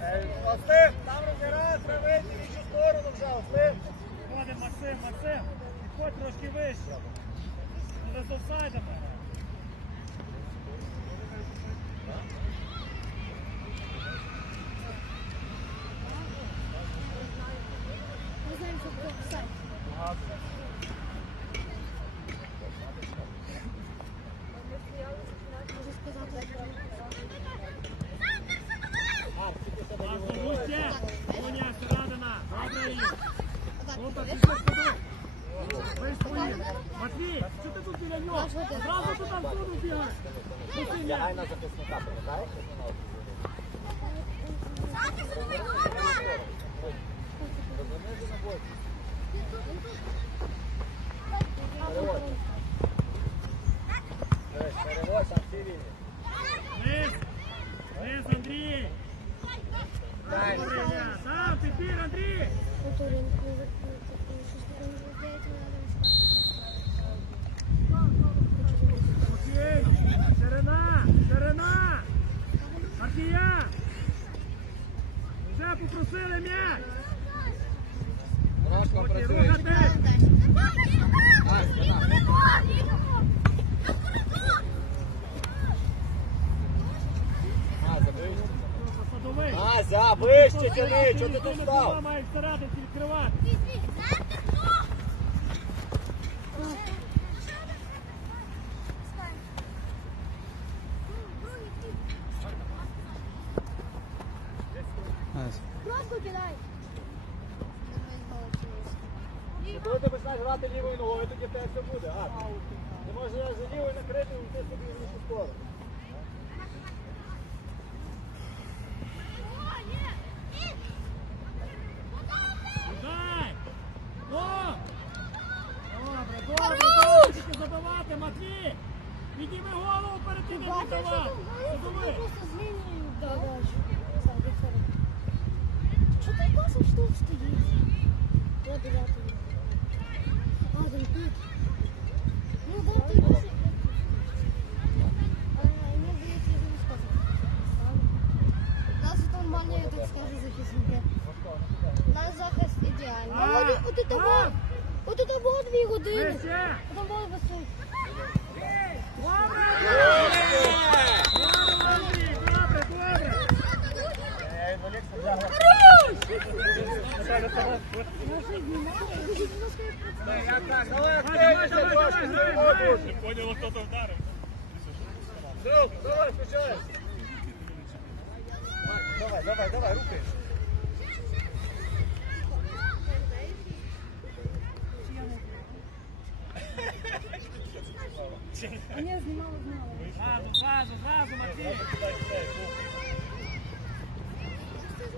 Остив, там розіграє, треба вийти в іншу сторону вже, Остив. Ходимо, Максим, Максим. Підходь трошки вище. Не з офсайдами. Ми знаємо, що це офсайд. Матвій, що ти тут біля нього? Одразу ти там туди бігаєш. Пусти м'яч. на захисника, пам'ятаєш? Переводь, Садовий. А, за, вище тяни, чого ти тут став? Має всередині відкривати. Просто кидай. Коли ти починаєш грати лівою ногою, тоді тебе все буде. А, ти можеш за лівою накрити, і ти собі в іншу сторону. Матвій! Підніми голову перед тим, як ти пасиш тут. А, там п'ять. Ну, да, ти пасиш. А, мені здається, я не скажу. У нас нормально, я так скажу, захисники. У нас захист ідеальний. А, А, от і того, а. от і того дві години. Вище! Потім буде висунь. Добре! Добре, Андрій, добре, Не поняла, хто то вдарив. Друг, давай, включай. Давай, давай, давай, руки. Я знімала, знала. Зразу, зразу, зразу, Матвій!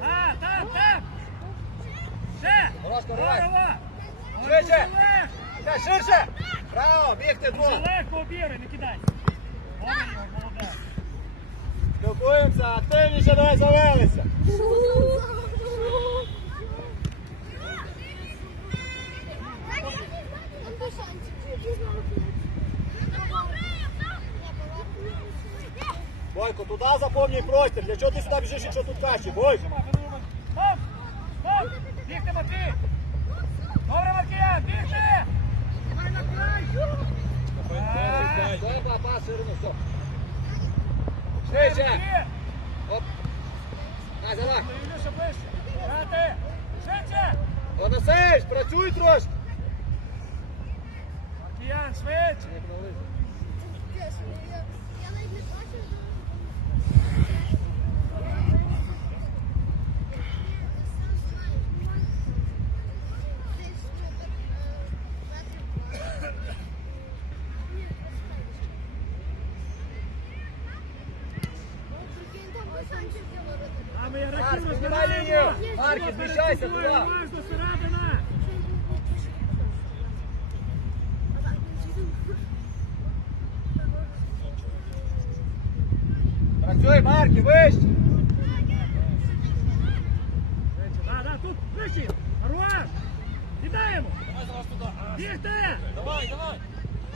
А, там, там! Ще! Рожко, давай. Здорово! Олег! Так, ширше. Право, бігти двох. Легко обіри, не кидай! Спілкуємося, активніше давай завелися. Бойко, туди заповнюй простір. Для чого ти сюди біжиш, якщо тут краще? Бойко. Стоп! Стоп! Бігти, Матвій! Добре, Маркіян, бігти! Давай на край! Бойко, пас, все. Швидше! Швидше. Оп. На, давай. Ілюша, ближче! Грати! Швидше! Оносиш, працюй трошки. Маркіян, швидше! Я навіть не бачу. піднімай лінію. Марки, зміщайся туди. Працюй, Марки, вище. Да, да, тут вище. Руаш. Кидаємо. Давай, давай.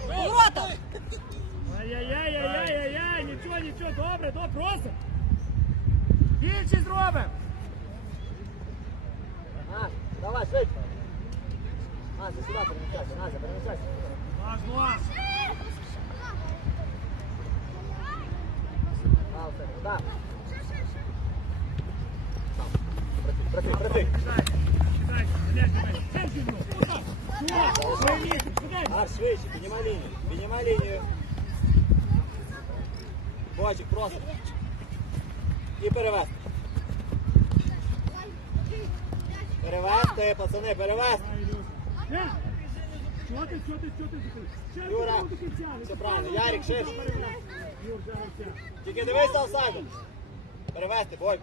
Ворота! Ай-яй-яй-яй-яй-яй, нічого, нічого, добре, добре, просто. Більше зробимо. А, давай, швидше. Назя, сюди переміщайся, Назя, переміщайся. Важно. А, все, туди. Працюй, працюй, працюй. Кидай, кидай, кидай. Сам зімно. О, своє місце, кидай. Марш, швидше, піднімай лінію. Піднімай лінію. Бочик, просто. І перевести. Перевести, пацани, перевести. Ай, Люся. Е, Що ти, що ти, що ти? Юра, не все правильно. Ярик, все. Тільки дивися осаду. Перевести, бой.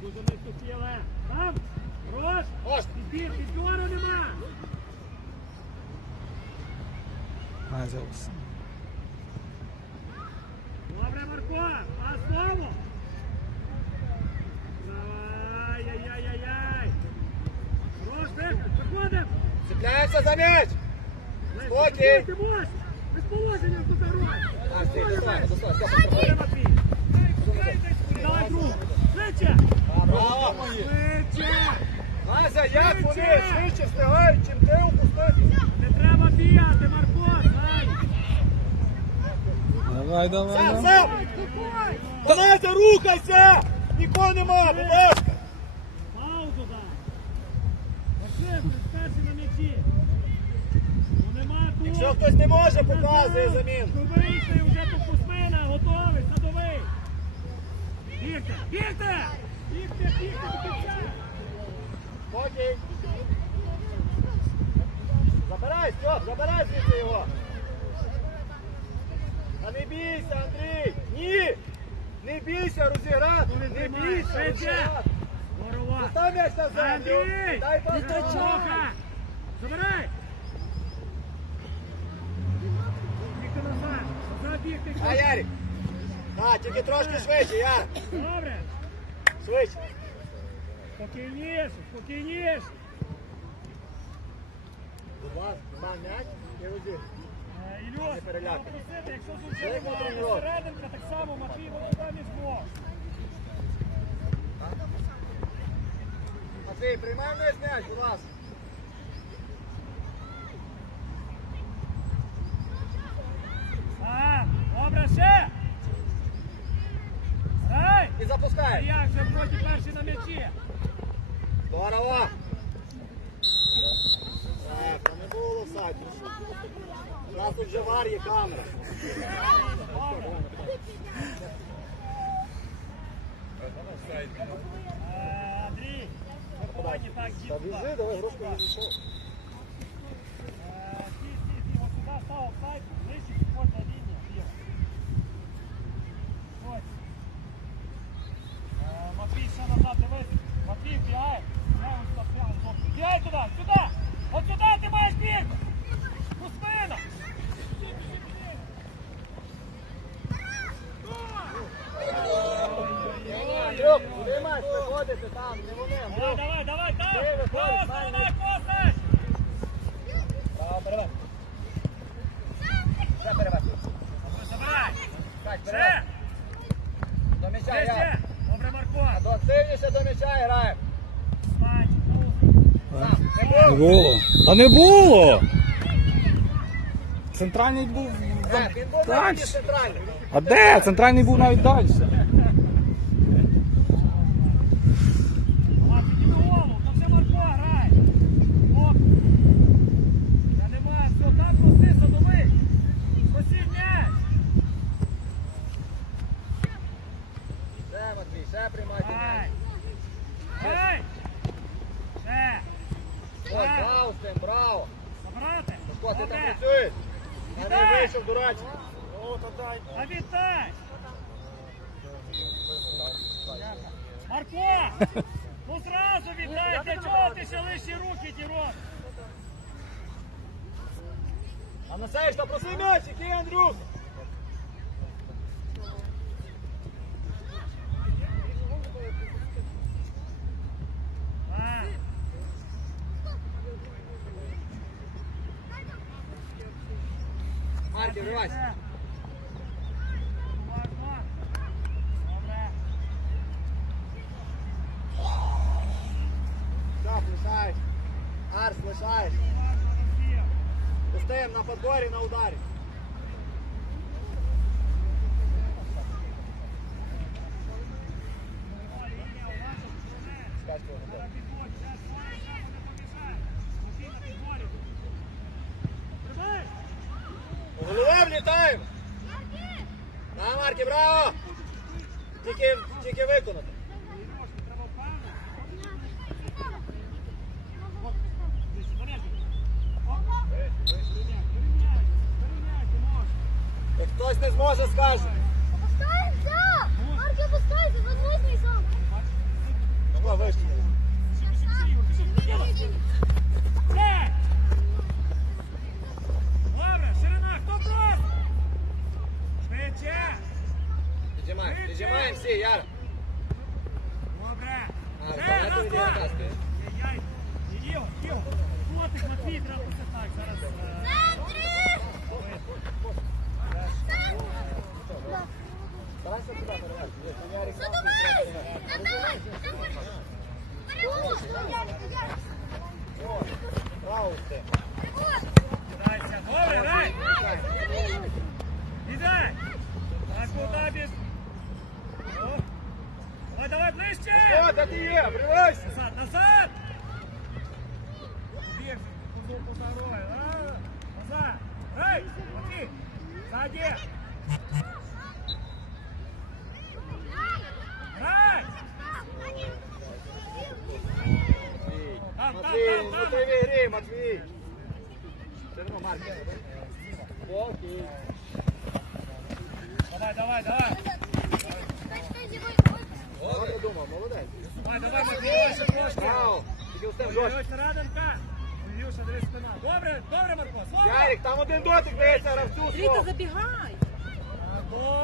Дуже низько сіли. Там, Рош, Можна. підбір, підбору нема. Ось. Добре, Марко, а знову. Давай. Цепляємося за м'яч. Спокій. Без положення тут дорога. Давай, друг. Швидше. Швидше. Настя, як вони швидше встигають, чим ти упустити? Не треба бігати, Марко. Давай, давай, Сам, давай. сам! Настя, рухайся! Нікого нема, будь ласка! Паузу дай. Максим, ти перший на м'ячі. Ну нема тут. Якщо хтось не може, показує замін. Ну вийшли вже тут Кузьмина, готовий, садовий. Бігте, бігте! Бігте, бігте до кінця. Окей. Забирай, Стьоп, забирай звідси його. А не бійся, Андрій! Ні! Не бійся розіграти! Не бійся! Розіграти. Здорово. Постав м'яч на землю! Андрій! Дай пас. Забирай. А, Ярик! А, тільки трошки швидше, Яр! Добре. Швидше! Спокійніше, спокійніше. Будь ласка, мав м'яч і розіграй. Е, Ілюш, Не перелякай. попросити, якщо Велика зустрінемо тренування. серединка, так само Матвій Володар не змог. Матвій, приймай весь м'яч, будь ласка. Добре, ще. Грай. І запускай. Як же проти перший на м'ячі. Здорово. Так, не було саді. У нас тут вже вар є камера. Добре. Е, Андрій, виході так, Та візи, давай грошку відійшов. Е, Стій, стій, стій, ось сюди став сайт, ближче підходь на лінію. Ліво. Ось. Е, Матвій ще назад дивись. Матвій бігає. Бігай ось туди, прямо, хлопці. Бігай туди, сюди. От сюди ти маєш бігти. Кузьмина. Андрюк, куди маєш приходити там, не вони, Давай, Андрюк. давай, давай, там. Ти виходь, Право, знай, сторона, косиш. Право, перевез. Ще перевез. Забирай. Так, Ще. перевез. До м'яча, Ще, Добре, Марко. До активніше до м'яча граємо. Не було. Та не було! Центральний був. Так, він був на Так. лінії центральний. А де? Центральний був навіть далі. Ладно, підніми голову, то все Марко грає. Оп. Я не маю, все, так проси, садовий. Проси м'яч. Ще, Матвій, ще приймайте Ай. м'яч. Ай. Ще. Ой, браво, з тим, браво. Забрати. Що ти там Добре. працюєш? А не Вітай. вийшов, дурачок. О, то дай. А вітай. Марко! Ну зразу віддай, для чого ти ще лишні руки, Дірон? А на сей, та проси м'яч, який Андрюх? А, Марки, вривайся. Марк, Марк. Добре. Так, Достаємо на подборі, на ударі. Голови влітаємо. На, Марки, браво! Тільки, тільки виконати. Як хтось не зможе, скаже. Опускайся! Марк, опускайся, задвинь сам. Павло, вище. Е! Добре, ширина, хто просить? Швидше! Піджимаємо, піджимаємо всі, Яра. Добре! А, Ще, багато раз, людей два! натаскує. Яй-яй! Ігор, Ігор! Котик, Матвій, треба все так, зараз... е, Старайся туди перевести. Є, там Ярик сам Задавай! треба перевести. Задавай! О, Браво, все. Дайся, добре, рай! Ідай! Так, куди біз? О! Давай, давай, ближче! О, де ти є? Привайся. Назад, назад! Біг, позов по здоров'ю, а? Назад! Рай! Матвій! Ззаді! Рай! Там, там, Матвій, там, ну там! ти в ігрі, Матвій. Це ну, Марки. Окей. Давай, давай, давай! Добре думав, молодець. Давай, давай, Матвій, давай ще трошки! Браво. Тільки встиг жорстко. Ось Раденка! Ілюша, дивись спина. Добре, добре, Марко, слава! Ярик, там один дотик дається гравцю Віка, свого. забігай! Добре.